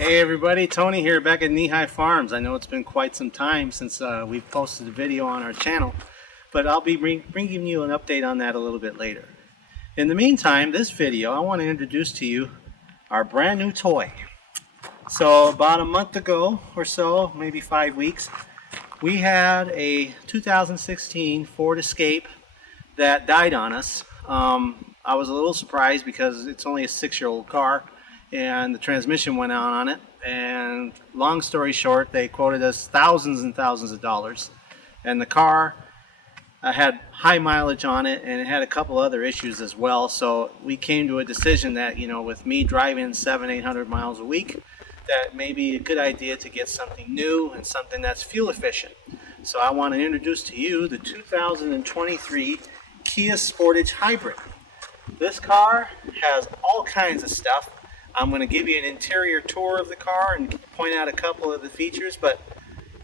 Hey everybody, Tony here back at Knee High Farms. I know it's been quite some time since we've posted a video on our channel, but I'll be bringing you an update on that a little bit later. In the meantime, this video, I want to introduce to you our brand new toy. So about a month ago or so, maybe 5 weeks, we had a 2016 Ford Escape that died on us. I was a little surprised because it's only a 6-year-old car and the transmission went out on it, and long story short, they quoted us thousands and thousands of dollars, and the car had high mileage on it and it had a couple other issues as well. So we came to a decision that, you know, with me driving 700-800 miles a week, that may be a good idea to get something new and something that's fuel efficient. So I want to introduce to you the 2023 Kia Sportage Hybrid. This car has all kinds of stuff. I'm going to give you an interior tour of the car and point out a couple of the features, but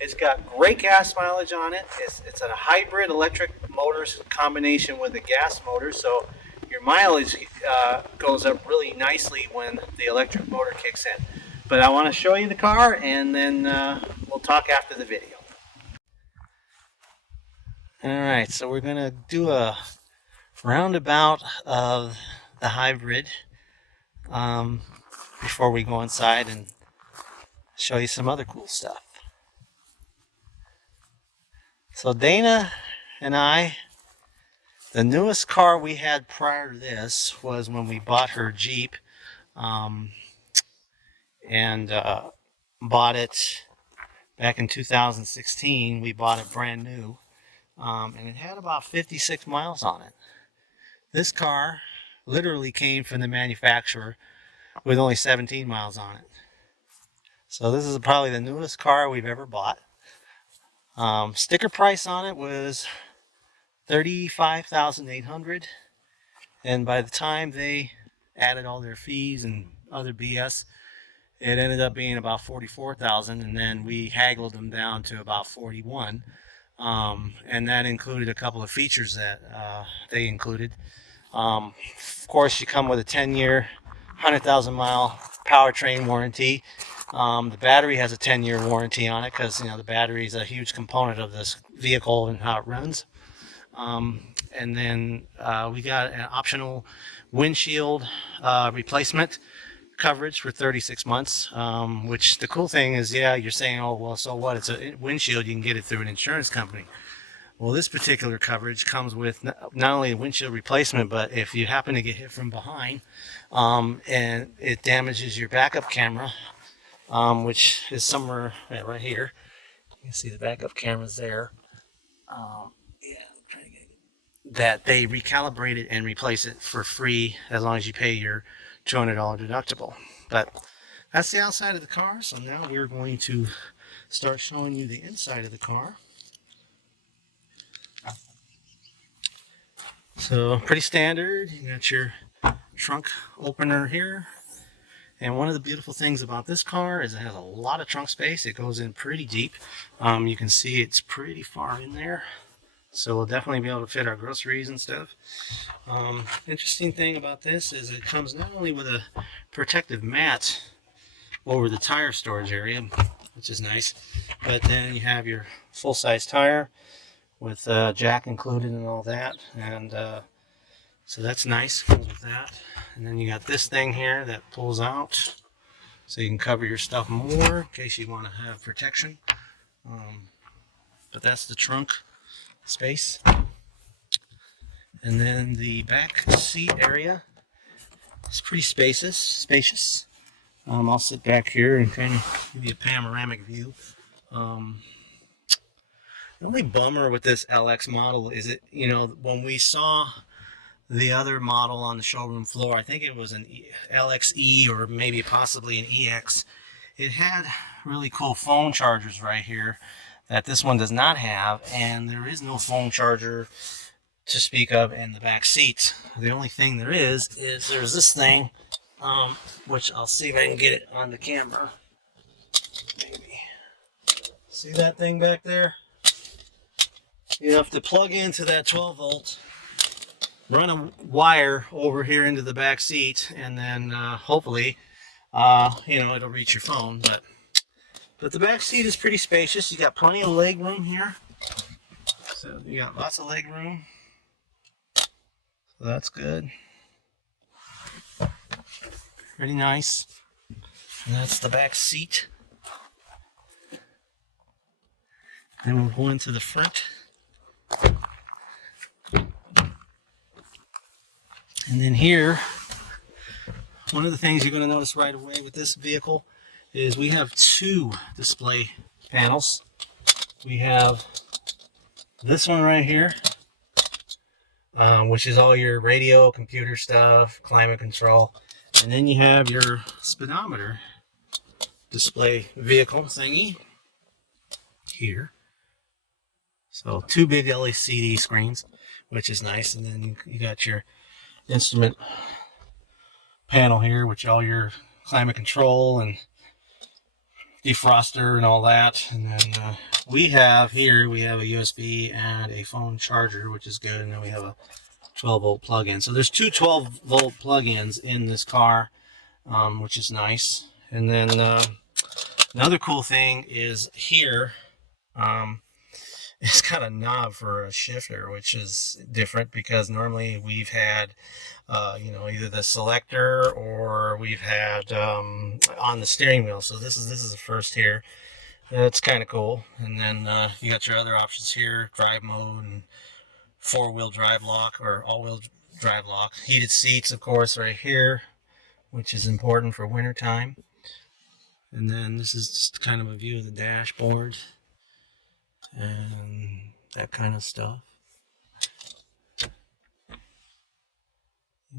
it's got great gas mileage on it. It's a hybrid electric motors combination with a gas motor, so your mileage goes up really nicely when the electric motor kicks in. But I want to show you the car, and then we'll talk after the video. Alright, so we're going to do a roundabout of the hybrid before we go inside and show you some other cool stuff. So Dana and I, the newest car we had prior to this was when we bought her Jeep, and bought it back in 2016. We bought it brand new, and it had about 56 miles on it. This car literally came from the manufacturer with only 17 miles on it. So this is probably the newest car we've ever bought. Sticker price on it was $35,800, and by the time they added all their fees and other BS, it ended up being about $44,000, and then we haggled them down to about $41,000, and that included a couple of features that they included. Of course, you come with a 10-year, 100,000 mile powertrain warranty. The battery has a 10-year warranty on it because, you know, the battery is a huge component of this vehicle and how it runs. And then we got an optional windshield replacement coverage for 36 months, which the cool thing is, yeah, you're saying, oh, well, so what? It's a windshield. You can get it through an insurance company. Well, this particular coverage comes with not only a windshield replacement, but if you happen to get hit from behind and it damages your backup camera, which is somewhere right here. You can see the backup camera's there. That they recalibrate it and replace it for free as long as you pay your $200 deductible. But that's the outside of the car. So now we're going to start showing you the inside of the car. So pretty standard. You got your trunk opener here. And one of the beautiful things about this car is it has a lot of trunk space. It goes in pretty deep. You can see it's pretty far in there. So we'll definitely be able to fit our groceries and stuff. Interesting thing about this is it comes not only with a protective mat over the tire storage area, which is nice, but then you have your full-size tire with jack included and all that. And so that's nice, comes with that. And then you got this thing here that pulls out so you can cover your stuff more in case you want to have protection. But that's the trunk space. And then the back seat area is pretty spacious. I'll sit back here and kind of give you a panoramic view. The only bummer with this LX model is it, you know, when we saw the other model on the showroom floor, I think it was an LXE or maybe possibly an EX, it had really cool phone chargers right here that this one does not have, and there is no phone charger to speak of in the back seat. The only thing there is there's this thing, which I'll see if I can get it on the camera. Maybe. See that thing back there? You have to plug into that 12 volt, run a wire over here into the back seat, and then hopefully you know, it'll reach your phone. But the back seat is pretty spacious. You got plenty of leg room here. So you got lots of leg room. So that's good. Pretty nice. And that's the back seat. Then we'll go into the front. And then here, one of the things you're going to notice right away with this vehicle is we have two display panels. We have this one right here, which is all your radio, computer stuff, climate control. And then you have your speedometer display vehicle thingy here. So two big LCD screens, which is nice. And then you got your instrument panel here, which all your climate control and defroster and all that. And then we have a USB and a phone charger, which is good. And then we have a 12-volt plug-in. So there's two 12-volt plug-ins in this car, which is nice. And then another cool thing is here, it's got a knob for a shifter, which is different because normally we've had, you know, either the selector or we've had on the steering wheel. So this is the first here. It's kind of cool. And then you got your other options here: drive mode and four-wheel drive lock or all-wheel drive lock. Heated seats, of course, right here, which is important for winter time. And then this is just kind of a view of the dashboard and that kind of stuff. You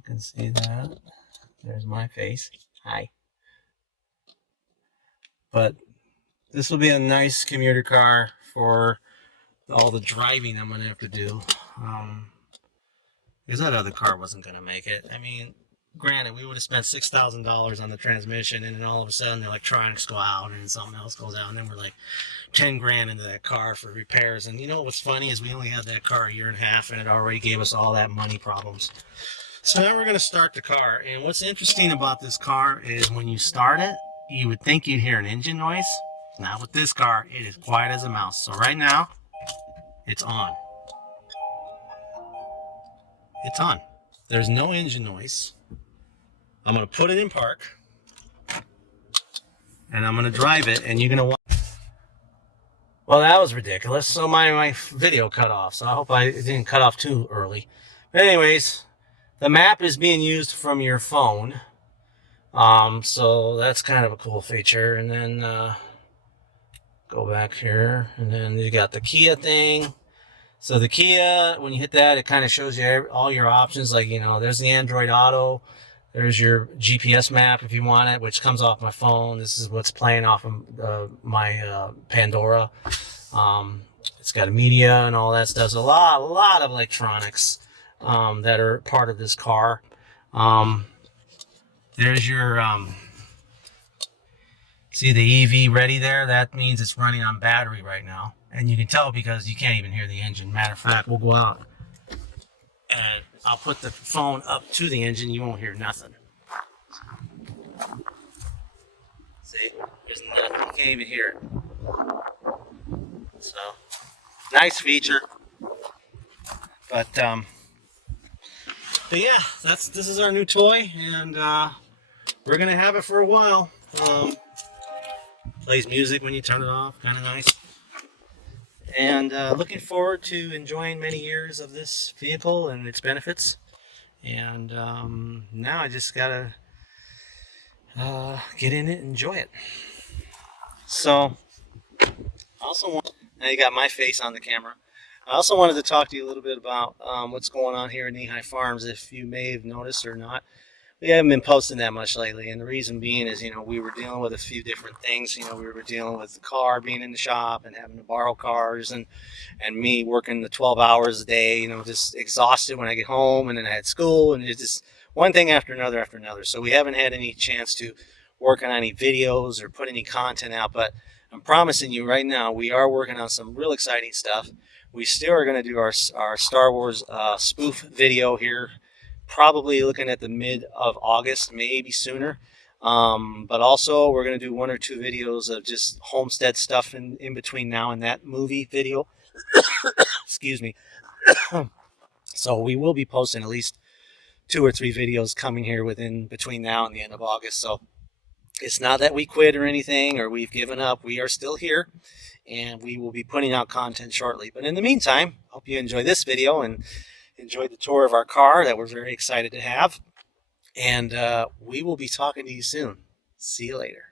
can see that. There's my face. Hi. But this will be a nice commuter car for all the driving I'm going to have to do. Because that other car wasn't going to make it. I mean, granted, we would have spent $6,000 on the transmission, and then all of a sudden the electronics go out and something else goes out, and then we're like 10 grand into that car for repairs. And you know what's funny is we only had that car a year and a half, and it already gave us all that money problems. So now we're going to start the car. And what's interesting about this car is when you start it, you would think you'd hear an engine noise. Not with this car. It is quiet as a mouse. So right now, it's on. It's on. There's no engine noise. I'm going to put it in park, and I'm going to drive it, and you're going to watch. Well, that was ridiculous. So my video cut off, so I hope it didn't cut off too early. But anyways, the map is being used from your phone, so that's kind of a cool feature. And then go back here, and then you got the Kia thing. So the Kia, when you hit that, it kind of shows you all your options. Like, you know, there's the Android Auto. There's your GPS map if you want it, which comes off my phone. This is what's playing off of my Pandora. It's got a media and all that stuff. So a lot of electronics that are part of this car. There's your see the EV ready there? That means it's running on battery right now. And you can tell because you can't even hear the engine. Matter of fact, we'll go out and I'll put the phone up to the engine. You won't hear nothing. See? There's nothing. You can't even hear it. So, nice feature. But yeah, this is our new toy, and we're gonna have it for a while. Plays music when you turn it off, kind of nice. And looking forward to enjoying many years of this vehicle and its benefits. And now I just gotta get in it and enjoy it. So, now you got my face on the camera. I also wanted to talk to you a little bit about what's going on here in Knee-High Farms. If you may have noticed or not, we haven't been posting that much lately, and the reason being is, you know, we were dealing with a few different things. You know, we were dealing with the car being in the shop and having to borrow cars, and me working the 12 hours a day, you know, just exhausted when I get home, and then I had school, and it's just one thing after another after another. So we haven't had any chance to work on any videos or put any content out, but I'm promising you right now, we are working on some real exciting stuff. We still are going to do our Star Wars spoof video here, probably looking at the mid of August, maybe sooner. But also we're going to do 1 or 2 videos of just homestead stuff in between now and that movie video. Excuse me. So we will be posting at least 2 or 3 videos coming here between now and the end of August. So it's not that we quit or anything or we've given up. We are still here, and we will be putting out content shortly. But in the meantime, hope you enjoy this video and enjoy the tour of our car that we're very excited to have. And we will be talking to you soon. See you later.